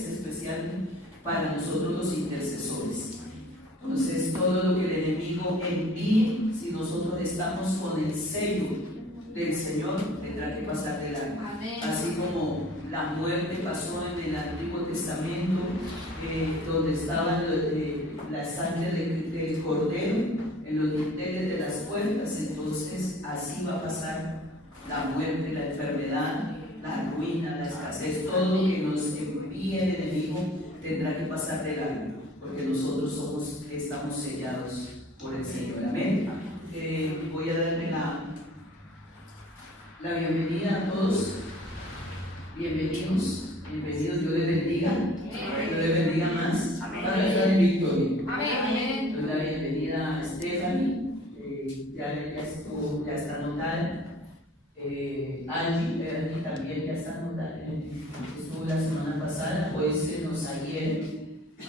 es especial para nosotros los intercesores. Entonces, todo lo que el enemigo envíe, si nosotros estamos con el sello del Señor, tendrá que pasar de largo. Así como la muerte pasó en el Antiguo Testamento, donde estaba la sangre del cordero en los dinteles de las puertas, entonces así va a pasar la muerte, la enfermedad, la ruina, la escasez, todo lo que nos envíe el enemigo tendrá que pasar de largo, porque nosotros estamos sellados por el Señor. Amén. Voy a darle la bienvenida a todos. Bienvenidos, Dios les bendiga. Dios les bendiga más. Para estar en victoria. Amén. Doy la bienvenida a Stephanie, ya está anotada. Angie también ya está anotada. Estuvo la semana pasada, hoy se nos ayer.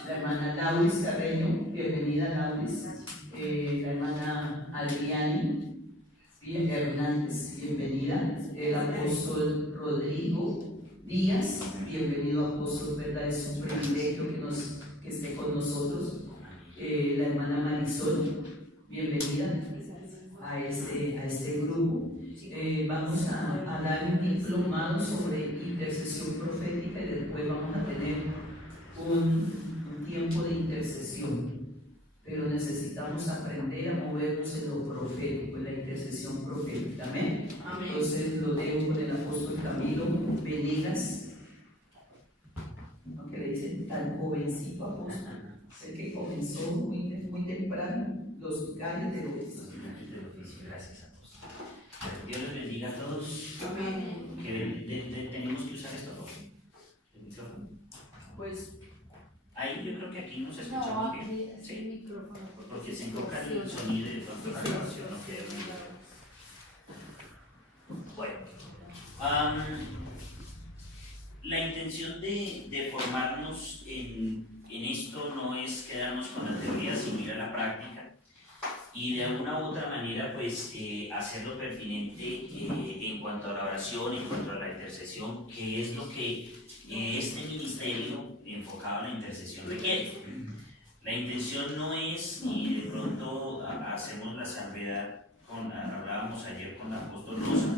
La hermana Lauris Carreño, bienvenida Lauris. La hermana Adriani Hernández, bienvenida. El apóstol Rodrigo Díaz, bienvenido apóstol, ¿verdad? Es un privilegio que esté con nosotros. La hermana Marisol, bienvenida a este grupo. Vamos a dar un diplomado sobre intercesión profética y después vamos a tener un tiempo de intercesión. Pero necesitamos aprender a movernos en lo profético, en la intercesión profética. Amén. Entonces lo dejo con el apóstol Camilo Venegas, aunque le dicen tan jovencito apóstol. Sé que comenzó muy temprano los galles del oficio. Gracias, apóstol. Dios les bendiga a todos. Amén. Que tenemos que usar esto, el micrófono. Pues ahí yo creo que aquí nos escuchamos no, bien. aquí es ¿Sí? el micrófono. Porque se enfoca el sonido y de pronto la grabación no queda bien. Bueno, la intención de formarnos en esto no es quedarnos con la teoría, sino ir a la práctica y de alguna u otra manera pues hacerlo pertinente en cuanto a la oración, en cuanto a la intercesión, que es lo que este ministerio enfocado en la intercesión requiere. La intención no es, y de pronto hacemos la salvedad, hablábamos ayer con la apóstol Rosa,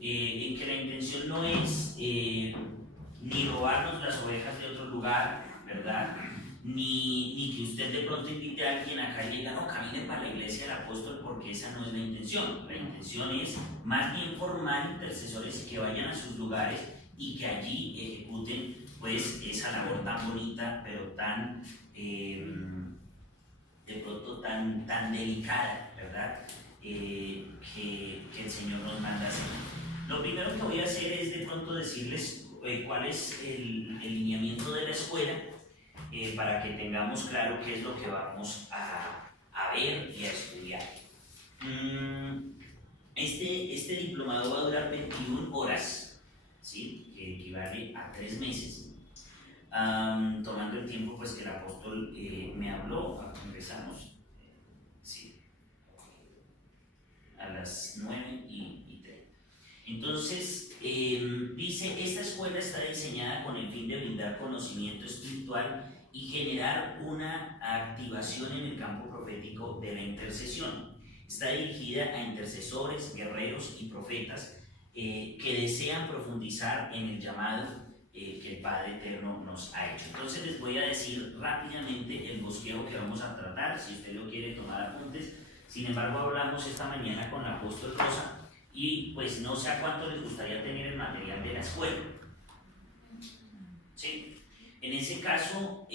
en que la intención no es ni robarnos las ovejas de otro lugar, ¿verdad? Ni que usted de pronto invite a alguien acá y diga, no, camine para la iglesia del apóstol, porque esa no es la intención. La intención es más bien formar intercesores que vayan a sus lugares y que allí ejecuten pues esa labor tan bonita, pero tan de pronto tan delicada, ¿verdad? Que el Señor nos manda hacer. Lo primero que voy a hacer es de pronto decirles cuál es el lineamiento de la escuela, para que tengamos claro qué es lo que vamos a ver y a estudiar. Este diplomado va a durar 21 horas, ¿sí? Que equivale a 3 meses. Tomando el tiempo pues que el apóstol me habló, empezamos sí, a las 9:30. Entonces dice, esta escuela está diseñada con el fin de brindar conocimiento espiritual y generar una activación en el campo profético de la intercesión. Está dirigida a intercesores, guerreros y profetas que desean profundizar en el llamado que el Padre Eterno nos ha hecho. Entonces les voy a decir rápidamente el bosquejo que vamos a tratar, si usted lo quiere tomar apuntes. Sin embargo, hablamos esta mañana con la apóstol Rosa y pues no sé a cuánto les gustaría tener el material de la escuela. ¿Sí? En ese caso,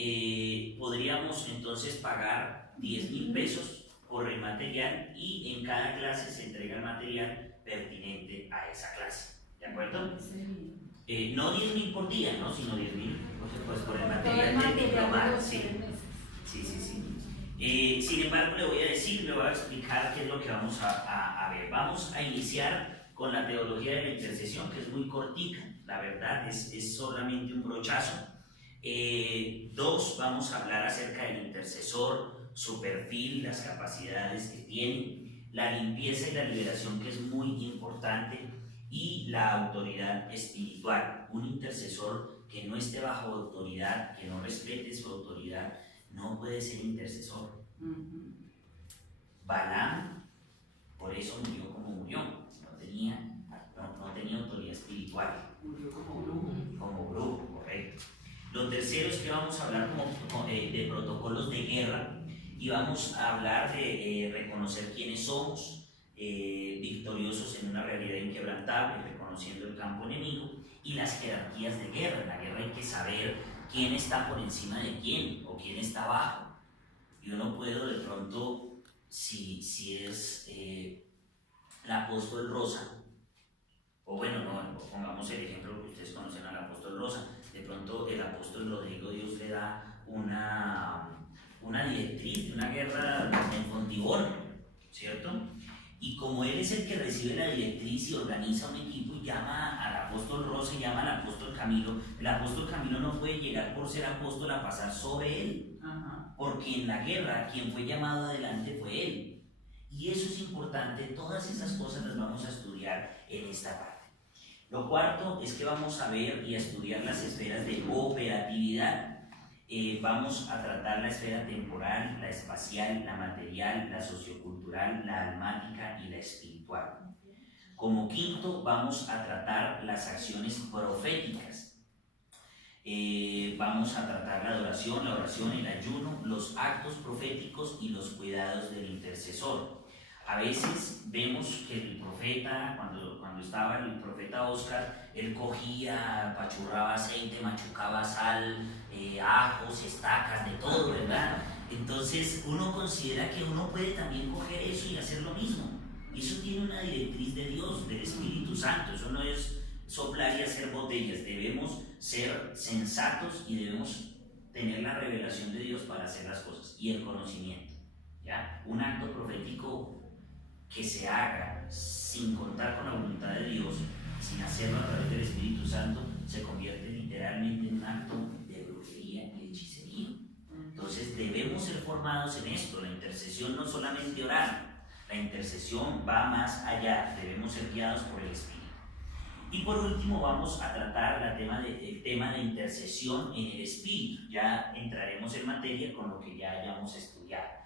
podríamos entonces pagar 10,000 pesos por el material y en cada clase se entrega el material pertinente a esa clase. ¿De acuerdo? Sí. No 10,000 por día, ¿no? Sino 10,000 pues, por el material Todo el material diplomado. de los Sí. 3 meses. Sí. Sin embargo, le voy a explicar qué es lo que vamos a ver. Vamos a iniciar con la teología de la intercesión, que es muy cortica, la verdad, es solamente un brochazo. 2, vamos a hablar acerca del intercesor, su perfil, las capacidades que tiene, la limpieza y la liberación, que es muy importante, y la autoridad espiritual, un intercesor que no esté bajo autoridad, que no respete su autoridad, no puede ser intercesor. Balaam, por eso murió como murió, no tenía autoridad espiritual. Murió como brujo. Como brujo, correcto. Lo tercero es que vamos a hablar de protocolos de guerra y vamos a hablar de reconocer quiénes somos, victoriosos en una realidad inquebrantable, reconociendo el campo enemigo y las jerarquías de guerra. En la guerra hay que saber quién está por encima de quién o quién está abajo. Yo no puedo de pronto, si es el apóstol Rosa, o bueno, no, pongamos el ejemplo que ustedes conocen al apóstol Rosa, de pronto el apóstol Rodrigo, Dios le da una directriz de una guerra en Fontibón, ¿cierto? Y como él es el que recibe la directriz y organiza un equipo y llama al apóstol Rosa y llama al apóstol Camilo, el apóstol Camilo no puede llegar por ser apóstol a pasar sobre él, porque en la guerra quien fue llamado adelante fue él. Y eso es importante, todas esas cosas las vamos a estudiar en esta parte. Lo cuarto es que vamos a ver y a estudiar las esferas de operatividad. Vamos a tratar la esfera temporal, la espacial, la material, la sociocultural, la almática y la espiritual. Como quinto, vamos a tratar las acciones proféticas. Vamos a tratar la oración, el ayuno, los actos proféticos y los cuidados del intercesor. A veces vemos que el profeta, cuando estaba el profeta Oscar, él cogía, pachurraba aceite, machucaba sal, ajos, estacas, de todo, ¿verdad? Entonces uno considera que uno puede también coger eso y hacer lo mismo. Y eso tiene una directriz de Dios, del Espíritu Santo. Eso no es soplar y hacer botellas. Debemos ser sensatos y debemos tener la revelación de Dios para hacer las cosas y el conocimiento, ¿ya? Un acto profético que se haga sin contar con la voluntad de Dios, sin hacerlo a través del Espíritu Santo, se convierte literalmente en un acto de brujería y hechicería. Entonces debemos ser formados en esto. La intercesión no solamente orar, la intercesión va más allá, debemos ser guiados por el Espíritu. Y por último vamos a tratar el tema de intercesión en el Espíritu. Ya entraremos en materia con lo que ya hayamos estudiado.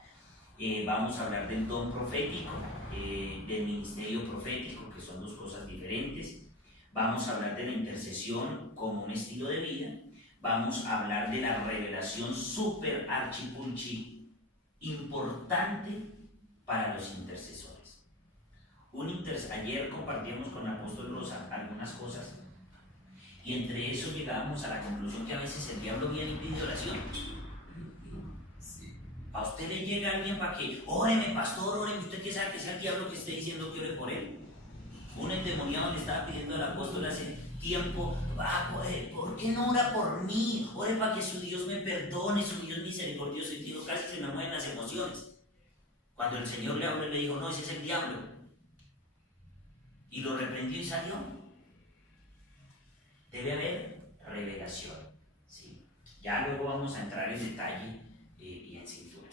Vamos a hablar del don profético, del ministerio profético, que son dos cosas diferentes. Vamos a hablar de la intercesión como un estilo de vida. Vamos a hablar de la revelación súper archipulchi importante para los intercesores. Ayer compartíamos con el apóstol Rosa algunas cosas y entre eso llegábamos a la conclusión que a veces el diablo viene y pide oración. A usted le llega alguien para que, óreme pastor, óreme, usted que sabe que sea el diablo que esté diciendo que ore por él. Un endemoniado le estaba pidiendo al apóstol hace tiempo, ¿por qué no ora por mí? Ore para que su Dios me perdone, su Dios misericordioso. Y dijo, casi se me mueven las emociones. Cuando el Señor le habló, le dijo, no, ese es el diablo. Y lo reprendió y salió. Debe haber revelación, ¿sí? Ya luego vamos a entrar en detalle y en cintura.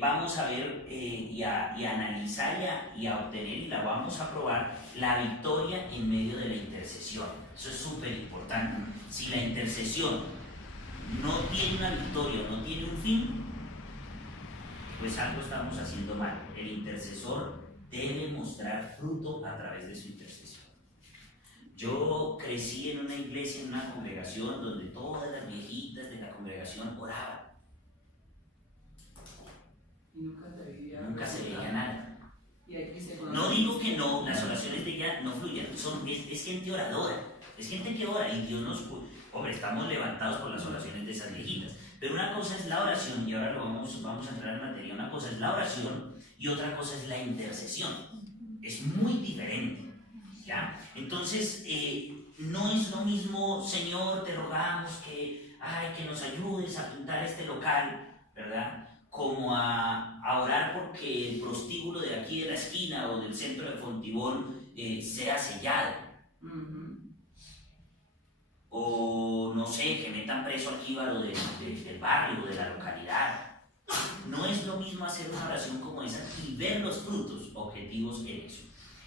Vamos a ver y a analizar y a obtener, y la vamos a probar, la victoria en medio de la intercesión. Eso es súper importante. Si la intercesión no tiene una victoria, no tiene un fin, pues algo estamos haciendo mal. El intercesor debe mostrar fruto a través de su intercesión. Yo crecí en una iglesia, en una congregación donde todas las viejitas de la congregación oraban. Y nunca se veía nada. Y aquí se No digo que no, las oraciones de ella no fluyan, es gente oradora, es gente que ora y Dios nos... Hombre, estamos levantados por las oraciones de esas viejitas. Pero una cosa es la oración, y ahora vamos a entrar en materia. Una cosa es la oración y otra cosa es la intercesión. Es muy diferente, ¿ya? Entonces, no es lo mismo, Señor, te rogamos que nos ayudes a pintar este local, ¿verdad? Como a orar porque el prostíbulo de aquí de la esquina o del centro de Fontibón sea sellado. O no sé, que metan preso al jíbaro del barrio, de la localidad. No es lo mismo hacer una oración como esa y ver los frutos objetivos en eso.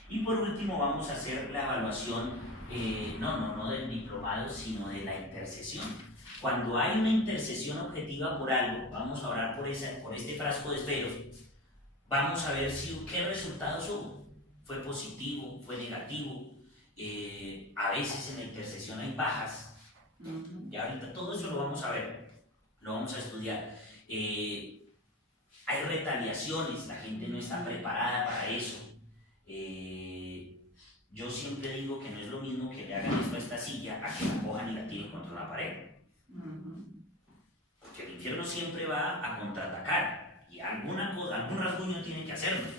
Y por último vamos a hacer la evaluación no del diplomado, sino de la intercesión. Cuando hay una intercesión objetiva por algo, vamos a orar por este frasco de esferos, vamos a ver qué resultados hubo. ¿Fue positivo? ¿Fue negativo? A veces en la intercesión hay bajas. Y ahorita todo eso lo vamos a ver, lo vamos a estudiar. Hay retaliaciones, la gente no está preparada para eso. Yo siempre digo que no es lo mismo que le hagan esto a esta silla a que la cojan y la tiren contra una pared. Porque el infierno siempre va a contraatacar y algún rasguño tiene que hacerlo.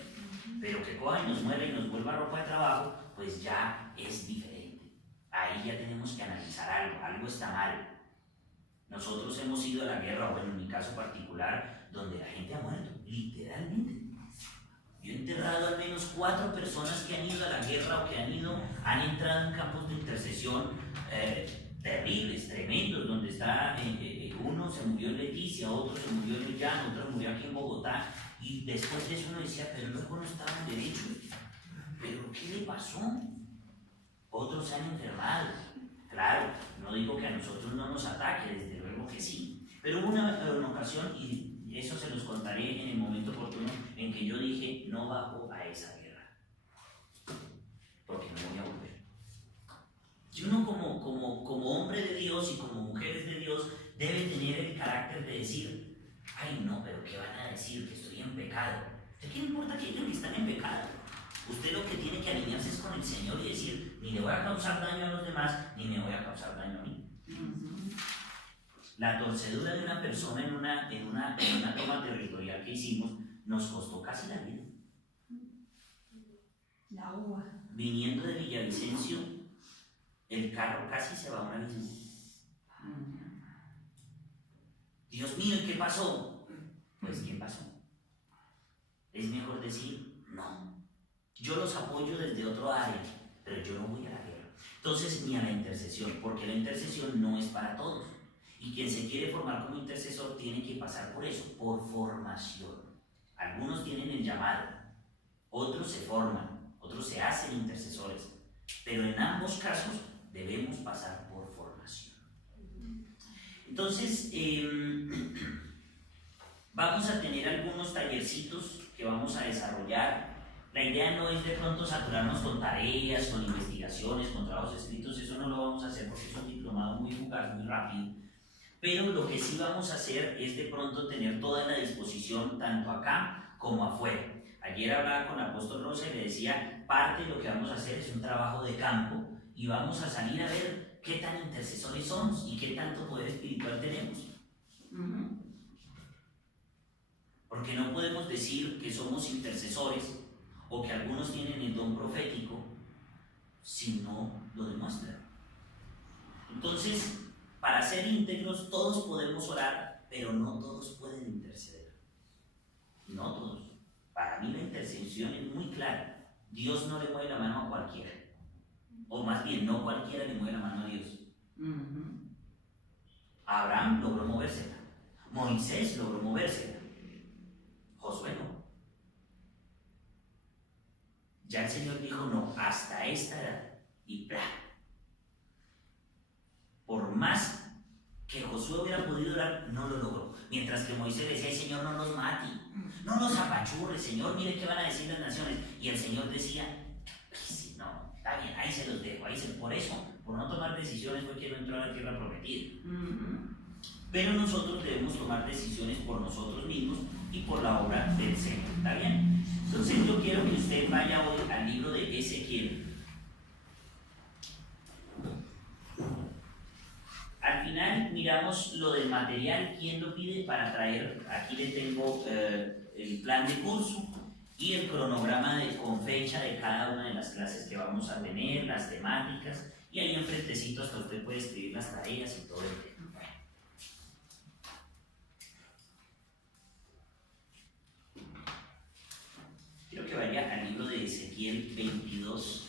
Pero que coja y nos muera y nos vuelva ropa de trabajo, pues ya es diferente. Ahí ya tenemos que analizar algo está mal. Nosotros hemos ido a la guerra, bueno, en mi caso particular, donde la gente ha muerto, literalmente. Yo he enterrado al menos 4 personas que han ido a la guerra o que han entrado en campos de intercesión terribles, tremendos, donde está, uno se murió en Leticia, otro se murió en El Llano, otro murió aquí en Bogotá, y después de eso uno decía, pero luego no estaban derechos, pero ¿qué le pasó? Otros se han enfermado. Claro, no digo que a nosotros no nos ataque, desde luego que sí, pero hubo una ocasión, y eso se los contaré en el momento oportuno, en que yo dije, no bajo a esa guerra, porque no voy a volver. Si uno como hombre de Dios y como mujeres de Dios debe tener el carácter de decir, ay no, pero ¿qué van a decir? Que estoy en pecado. ¿A qué le importa que ellos están en pecado? Usted lo que tiene que alinearse es con el Señor y decir, ni le voy a causar daño a los demás, ni me voy a causar daño a mí. La torcedura de una persona en una toma territorial que hicimos nos costó casi la vida. La uva. Viniendo de Villavicencio, el carro casi se va a un abismo. Dios mío, ¿qué pasó? Pues, ¿qué pasó? Es mejor decir, no. Yo los apoyo desde otro área, pero yo no voy a la guerra. Entonces, ni a la intercesión, porque la intercesión no es para todos. Y quien se quiere formar como intercesor tiene que pasar por eso, por formación. Algunos tienen el llamado, otros se forman, otros se hacen intercesores, pero en ambos casos debemos pasar por formación. Entonces, vamos a tener algunos tallercitos que vamos a desarrollar. La idea no es de pronto saturarnos con tareas, con investigaciones, con trabajos escritos, eso no lo vamos a hacer porque es un diplomado muy fugaz, muy rápido. Pero lo que sí vamos a hacer es de pronto tener toda la disposición tanto acá como afuera. Ayer hablaba con el apóstol Rosa y le decía, parte de lo que vamos a hacer es un trabajo de campo y vamos a salir a ver qué tan intercesores somos y qué tanto poder espiritual tenemos. Porque no podemos decir que somos intercesores o que algunos tienen el don profético si no lo demuestran. Entonces, para ser íntegros, todos podemos orar, pero no todos pueden interceder. No todos. Para mí la intercesión es muy clara. Dios no le mueve la mano a cualquiera. O más bien, no cualquiera le mueve la mano a Dios. Abraham logró movérsela. Moisés logró movérsela. Josué no. Ya el Señor dijo no, hasta esta edad. Y ¡plá! Por más que Josué hubiera podido orar, no lo logró. Mientras que Moisés decía, ay Señor, no los mate, no los apachurre, Señor, mire qué van a decir las naciones. Y el Señor decía, sí, no, está bien, ahí se los dejo, por eso, por no tomar decisiones fue que no entró a la tierra prometida. Pero nosotros debemos tomar decisiones por nosotros mismos y por la obra del Señor, ¿está bien? Entonces yo quiero que usted vaya hoy al libro de Ezequiel. Al final miramos lo del material, quién lo pide para traer. Aquí le tengo el plan de curso y el cronograma con fecha de cada una de las clases que vamos a tener, las temáticas, y ahí enfrentecito hasta usted puede escribir las tareas y todo el tema. Quiero que vaya al libro de Ezequiel 22.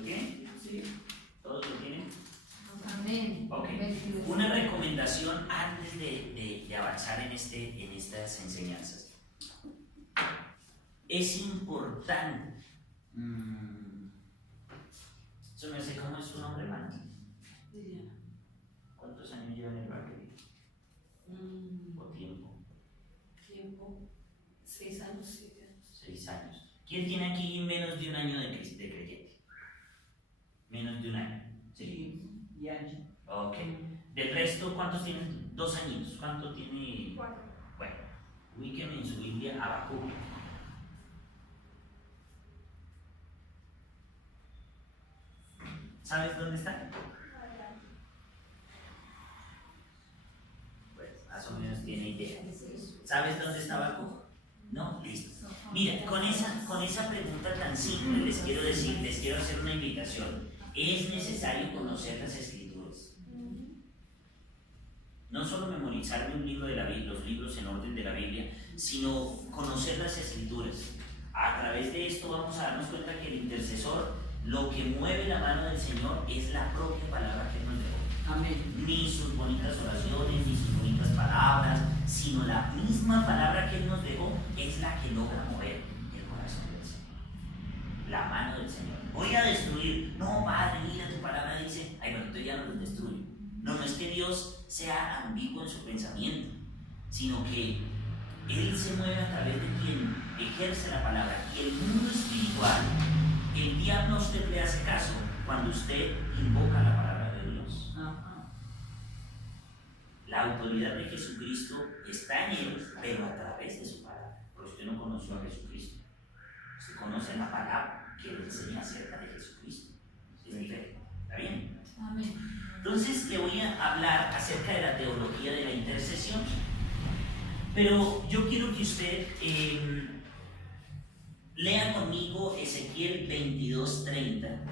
¿Lo tienen? Sí. ¿Todos lo tienen? Amén. Ok. 22. Una recomendación antes de avanzar en estas enseñanzas. Es importante. Yo no sé cómo es su nombre, hermano. Liliana. ¿Cuántos años lleva en el barrio? ¿O tiempo? Tiempo, 6 años, 7 años. 6 años. ¿Quién tiene aquí menos de un año de creyente? Menos de un año. Sí. Sí. Y Angie. Ok. Del resto, ¿cuántos tienen? 2 añitos. ¿Cuánto tiene? 4. Bueno, ubíquenme en su Biblia Habacuc. ¿Sabes dónde está? Pues más o menos tiene idea. ¿Sabes dónde está Habacuc? No, listo. Mira, con esa pregunta tan simple les quiero hacer una invitación. Es necesario conocer las Escrituras. No solo memorizarme un libro de la Biblia, los libros en orden de la Biblia, sino conocer las Escrituras. A través de esto vamos a darnos cuenta que el intercesor, lo que mueve la mano del Señor es la propia palabra que Él nos dejó. Amén. Ni sus bonitas oraciones, ni sus bonitas palabras, sino la misma palabra que Él nos dejó es la que logra mover el corazón del Señor. La mano del Señor. Voy a destruir. No, Padre, mira, tu palabra dice, ay, bueno, tú ya no los destruyo. No es que Dios sea ambiguo en su pensamiento, sino que Él se mueve a través de quien ejerce la palabra. Y el mundo espiritual, el diablo a usted le hace caso cuando usted invoca la palabra de Dios. Ajá. La autoridad de Jesucristo está en Él, pero a través de su palabra. Porque usted no conoció a Jesucristo. Usted conoce la palabra que le enseña acerca de Jesucristo. Es diferente. ¿Está bien? Amén. Entonces le voy a hablar acerca de la teología de la intercesión. Pero yo quiero que usted lea conmigo Ezequiel 22:30.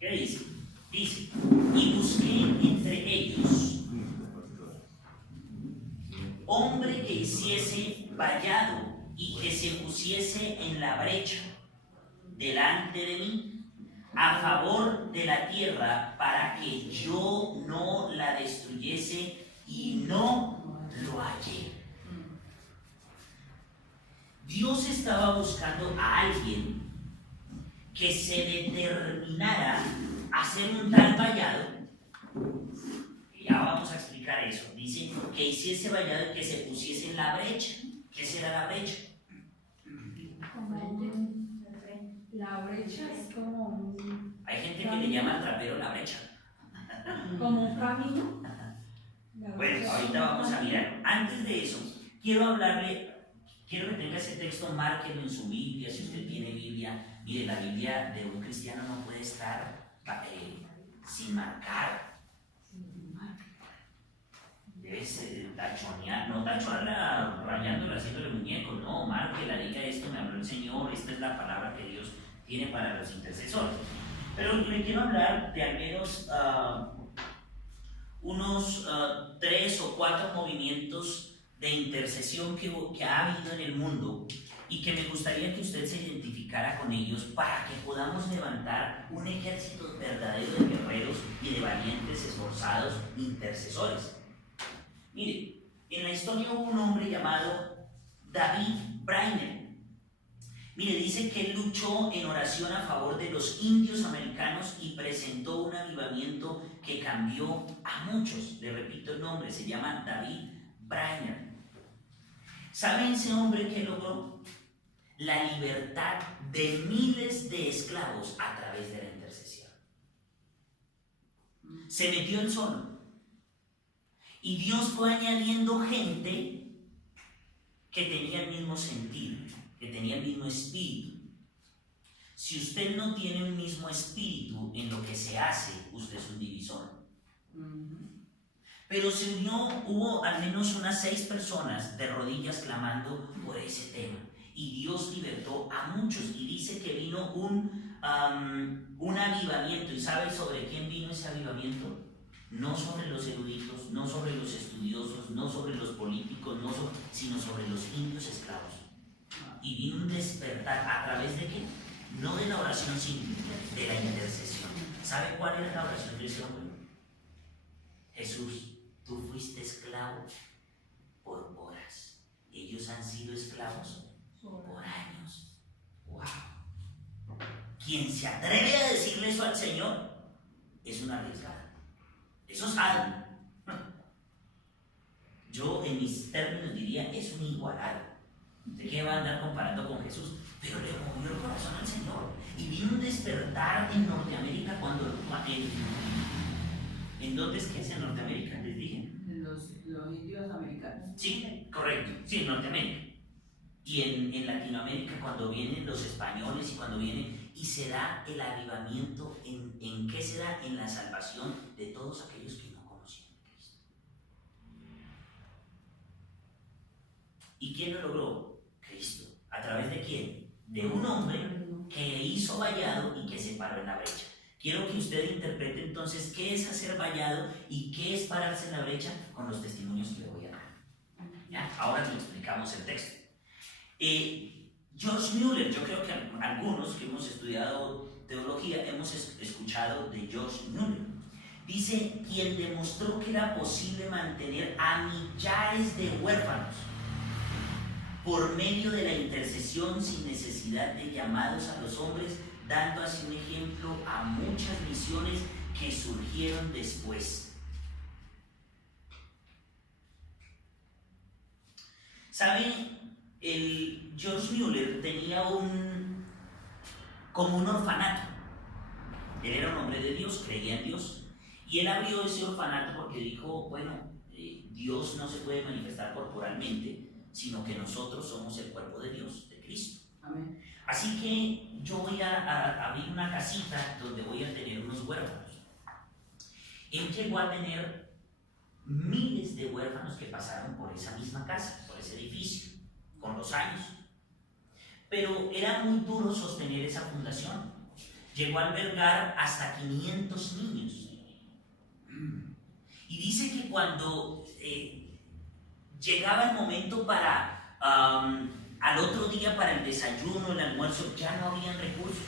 ¿Qué dice? Dice, y busqué entre ellos hombre que hiciese vallado y que se pusiese en la brecha delante de mí a favor de la tierra para que yo no la destruyese, y no lo hallé. Dios estaba buscando a alguien que se determinara a hacer un tal vallado. Y ya vamos a explicar eso. Dice que hiciese vallado y que se pusiese en la brecha. ¿Qué será la brecha? La brecha es como Hay gente que le llama al trapero la brecha. un camino. Bueno, ahorita vamos a mirar. Antes de eso, quiero que tenga ese texto, márquelo en su Biblia, si usted tiene Biblia. Mire, la Biblia de un cristiano no puede estar sin marcar. Debes tachonear, no tachonarla rayándola, haciéndole muñecos, no, márquela, diga esto me habló el Señor, esta es la palabra que Dios tiene para los intercesores. Pero le quiero hablar de al menos unos 3 o 4 movimientos de intercesión que ha habido en el mundo y que me gustaría que usted se identificara con ellos para que podamos levantar un ejército verdadero de guerreros y de valientes, esforzados intercesores. Mire, en la historia hubo un hombre llamado David Brainerd. Mire, dice que él luchó en oración a favor de los indios americanos y presentó un avivamiento que cambió a muchos. Le repito el nombre, se llama David Brainerd. ¿Saben ese hombre qué logró? La libertad de miles de esclavos a través de la intercesión. Se metió él solo. Y Dios fue añadiendo gente que tenía el mismo sentido, que tenía el mismo espíritu. Si usted no tiene un mismo espíritu en lo que se hace, usted es un divisor. Pero hubo al menos unas 6 personas de rodillas clamando por ese tema. Y Dios libertó a muchos. Y dice que vino un avivamiento. ¿Y sabe sobre quién vino ese avivamiento? No sobre los eruditos, no sobre los estudiosos, no sobre los políticos, sino sobre los indios esclavos. Y vino un despertar. ¿A través de qué? No de la oración, sino de la intercesión. ¿Sabe cuál era la oración de ese hombre? Jesús, tú fuiste esclavo por horas. Ellos han sido esclavos por años. ¡Wow! Quien se atreve a decirle eso al Señor es una arriesgada. Eso es algo. Yo en mis términos diría, es un igualado. ¿De qué va a andar comparando con Jesús? Pero le movió el corazón al Señor. Y vino un despertar en Norteamérica cuando... ¿En dónde es que es en Norteamérica? Les dije. Los indios americanos. Sí, correcto. Sí, en Norteamérica. Y en Latinoamérica cuando vienen los españoles y cuando vienen... Y se da el avivamiento. ¿En qué se da? En la salvación de todos aquellos que no conocían a Cristo. ¿Y quién lo logró? Cristo. ¿A través de quién? De un hombre que hizo vallado y que se paró en la brecha. Quiero que usted interprete entonces qué es hacer vallado y qué es pararse en la brecha con los testimonios que le voy a dar. ¿Ya? Ahora le explicamos el texto. George Mueller, yo creo que algunos que hemos estudiado teología hemos escuchado de George Mueller. Dice, quien demostró que era posible mantener a millares de huérfanos por medio de la intercesión sin necesidad de llamados a los hombres, dando así un ejemplo a muchas misiones que surgieron después. ¿Sabe? El George Mueller tenía como un orfanato. Él era un hombre de Dios, creía en Dios. Y él abrió ese orfanato porque dijo, bueno, Dios no se puede manifestar corporalmente, sino que nosotros somos el cuerpo de Dios, de Cristo. Amén. Así que yo voy a abrir una casita donde voy a tener unos huérfanos. Él llegó a tener miles de huérfanos que pasaron por esa misma casa, por ese edificio, con los años. Pero era muy duro sostener esa fundación. Llegó a albergar hasta 500 niños. Y dice que cuando llegaba el momento para al otro día para el desayuno, el almuerzo, ya no habían recursos.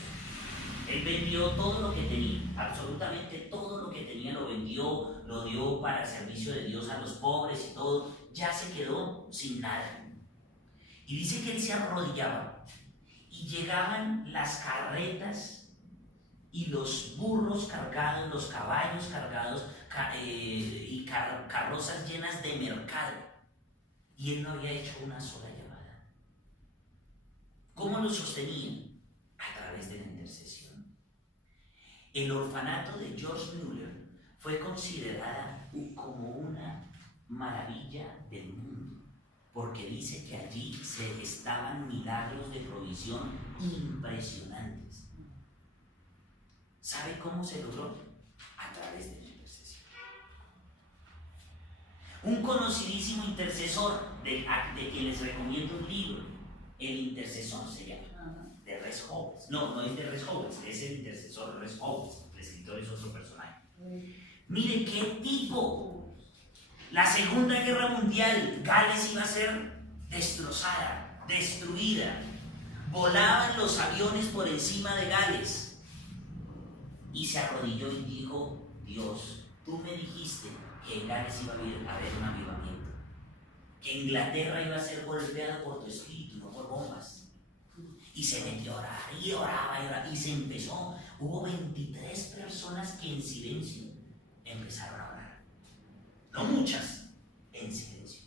Él vendió todo lo que tenía, absolutamente todo lo que tenía lo vendió, lo dio para el servicio de Dios a los pobres y todo. Ya se quedó sin nada. Y dice que él se arrodillaba y llegaban las carretas y los burros cargados, los caballos cargados y carrozas llenas de mercado. Y él no había hecho una sola llamada. ¿Cómo lo sostenía? A través de la intercesión. El orfanato de George Mueller fue considerada como una maravilla del mundo, porque dice que allí se estaban milagros de provisión impresionantes. ¿Sabe cómo se logró? A través de la intercesión. Un conocidísimo intercesor, de quien les recomiendo un libro, El Intercesor se llama, de Res Howells. No es de Res Howells, es el intercesor Res Howells. El escritor es otro personaje. Mire qué tipo. La Segunda Guerra Mundial, Gales iba a ser destrozada, destruida. Volaban los aviones por encima de Gales. Y se arrodilló y dijo, Dios, tú me dijiste que en Gales iba a haber un avivamiento, que Inglaterra iba a ser golpeada por tu espíritu, no por bombas. Y se metió a orar, y oraba, y se empezó. Hubo 23 personas que en silencio empezaron a orar. No muchas, en silencio.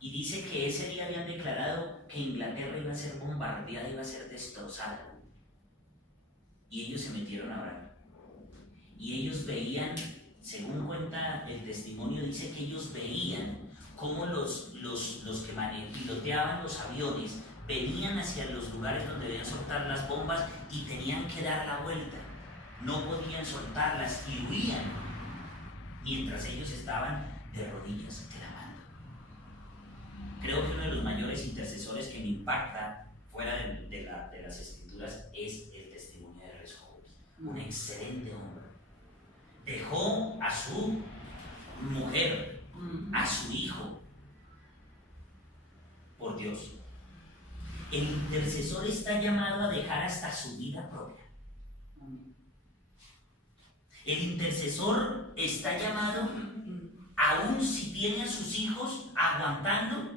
Y dice que ese día habían declarado que Inglaterra iba a ser bombardeada, iba a ser destrozada. Y ellos se metieron a orar. Y ellos veían, según cuenta el testimonio, dice que ellos veían cómo los que piloteaban los aviones venían hacia los lugares donde debían soltar las bombas y tenían que dar la vuelta. No podían soltarlas y huían mientras ellos estaban de rodillas clamando. Creo que uno de los mayores intercesores que me impacta fuera de las escrituras es el testimonio de Rehoboam, un excelente hombre. Dejó a su mujer, a su hijo, por Dios. El intercesor está llamado a dejar hasta su vida propia. El intercesor está llamado, aun si tiene a sus hijos aguantando,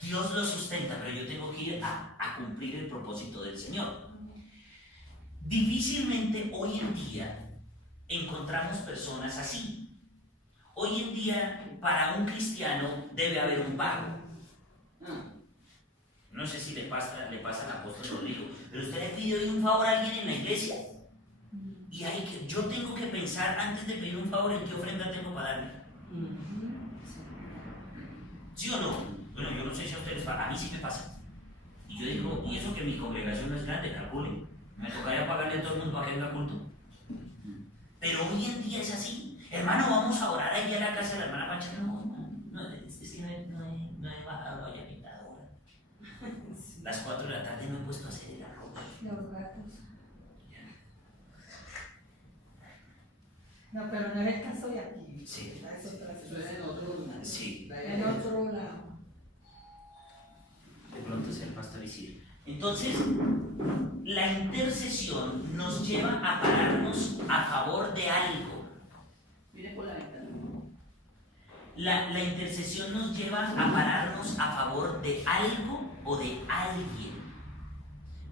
Dios los sustenta, pero yo tengo que ir a cumplir el propósito del Señor. Difícilmente hoy en día encontramos personas así. Hoy en día, para un cristiano debe haber un pago. No sé si le pasa al apóstol Rodrigo, pero usted le pide un favor a alguien en la iglesia. Y yo tengo que pensar antes de pedir un favor en qué ofrenda tengo para darle. ¿Sí o no? Bueno, yo no sé si a ustedes pasa, a mí sí me pasa. Y yo digo, y eso que mi congregación no es grande, calculen. Me tocaría pagarle a todo el mundo para que venga culto. Pero hoy en día es así. Hermano, vamos a orar ahí a la casa de la hermana Pancha. No, es que no he bajado allá mitad hora. Las 4 de la tarde no he puesto a hacer el arroz. Los gatos. No, pero no es el caso de aquí. Sí. Es otra Eso es en otro lugar. Sí. En otro lado. De pronto es el pastor Isidro. Entonces, la intercesión nos lleva a pararnos a favor de algo. Mire por la ventana. La intercesión nos lleva a pararnos a favor de algo o de alguien.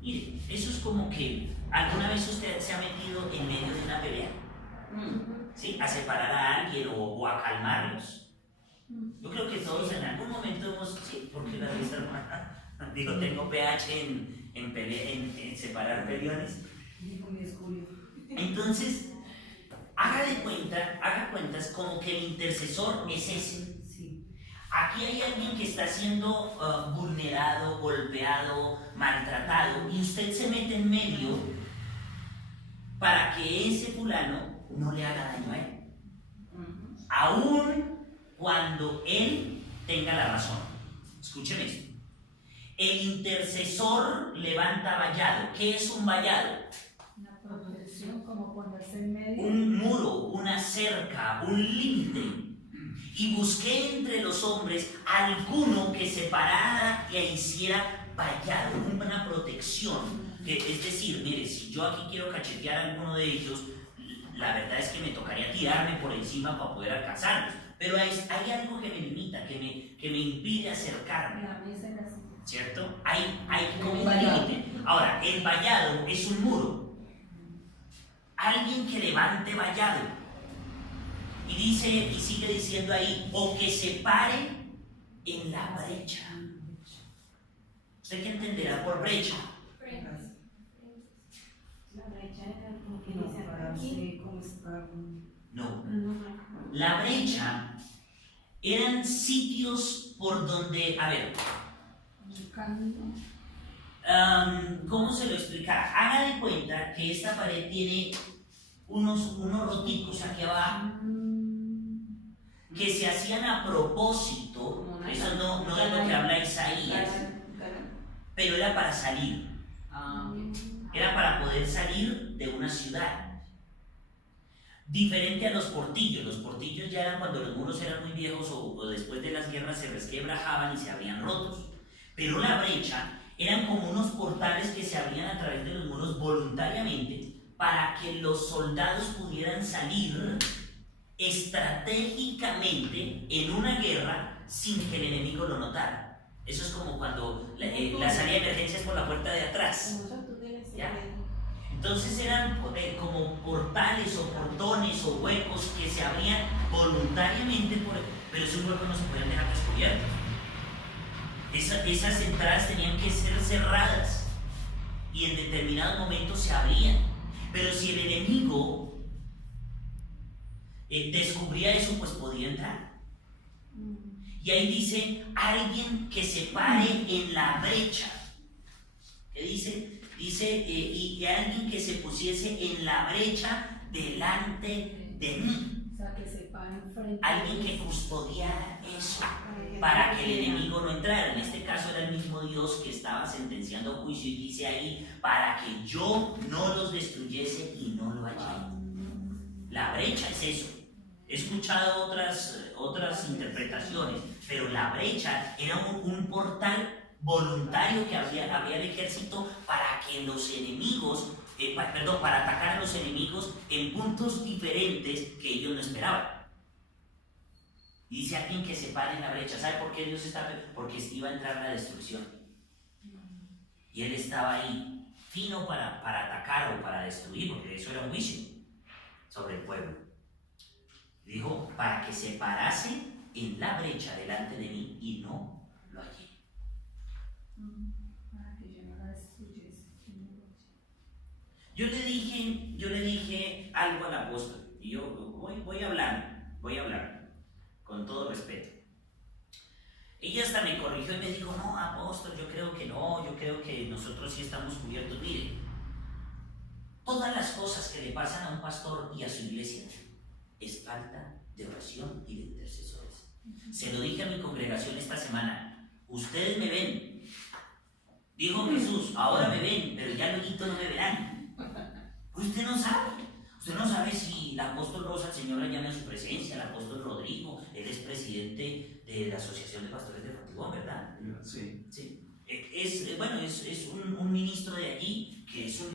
Mire, eso es como que alguna vez usted se ha metido en medio de una pelea, ¿sí? A separar a alguien o a calmarlos. Yo creo que todos en algún momento hemos, sí, porque la risa hermana, digo, tengo PH en separar peleones. Entonces, haga cuentas como que el intercesor es ese. Aquí hay alguien que está siendo vulnerado, golpeado, maltratado, y usted se mete en medio para que ese fulano no le haga daño a él. Aún cuando él tenga la razón. Escúcheme esto. El intercesor levanta vallado. ¿Qué es un vallado? Una protección, como ponerse en medio. Un muro, una cerca, un límite. Y busqué entre los hombres alguno que separara e hiciera vallado, una protección. Es decir, mire, si yo aquí quiero cachetear a alguno de ellos, la verdad es que me tocaría tirarme por encima para poder alcanzarlos. Pero hay algo que me limita, que me impide acercarme. La mesa era así. ¿Cierto? Hay como un límite. Ahora, el vallado es un muro. Alguien que levante vallado. Y dice, y sigue diciendo ahí, o que se pare en la brecha. ¿Usted qué entenderá por brecha? La brecha era como que dice aquí. No. La brecha eran sitios por donde, a ver, Un camino. ¿cómo se lo explica? Haga de cuenta que esta pared tiene unos roticos aquí abajo que se hacían a propósito. Eso no es lo que habla Isaías, pero era para salir. Era para poder salir de una ciudad. Diferente a los portillos. Los portillos ya eran cuando los muros eran muy viejos o después de las guerras se resquebrajaban y se habían rotos. Pero la brecha eran como unos portales que se abrían a través de los muros voluntariamente para que los soldados pudieran salir estratégicamente en una guerra sin que el enemigo lo notara. Eso es como cuando la salida de emergencia es por la puerta de atrás. ¿Ya? Entonces eran como portales o portones o huecos que se abrían voluntariamente, pero esos huecos no se podían dejar descubiertos. Esas entradas tenían que ser cerradas y en determinados momentos se abrían. Pero si el enemigo descubría eso, pues podía entrar. Y ahí dice, alguien que se pare en la brecha. ¿Qué dice? Dice, y alguien que se pusiese en la brecha delante de mí. O sea, que se colocaban enfrente. alguien que custodiara eso para que el enemigo no entrara. En este caso era el mismo Dios que estaba sentenciando juicio y dice ahí, para que yo no los destruyese y no lo hallé. La brecha es eso. He escuchado otras interpretaciones, pero la brecha era un portal voluntario que había el ejército para que los enemigos, para atacar a los enemigos en puntos diferentes que ellos no esperaban. Dice alguien que se pare en la brecha. ¿Sabe por qué Dios está? Porque iba a entrar la destrucción. Y él estaba ahí, fino para atacar o para destruir, porque eso era un juicio sobre el pueblo. Dijo, para que se parase en la brecha delante de mí y no lo hallé. Para que yo no la destruyese. Yo le dije algo al apóstol, y yo voy a hablar, con todo respeto. Ella hasta me corrigió y me dijo, no, apóstol, yo creo que nosotros sí estamos cubiertos. Mire, todas las cosas que le pasan a un pastor y a su iglesia es falta de oración y de intercesores. Se lo dije a mi congregación esta semana, ustedes me ven, dijo Jesús, ahora me ven, pero ya luego no me verán. Usted no sabe si el apóstol Rosa, el Señor la llama en su presencia, el apóstol Rodrigo, él es presidente de la Asociación de Pastores de Fatigón, ¿verdad? Sí. Sí. Es un ministro de allí, que es un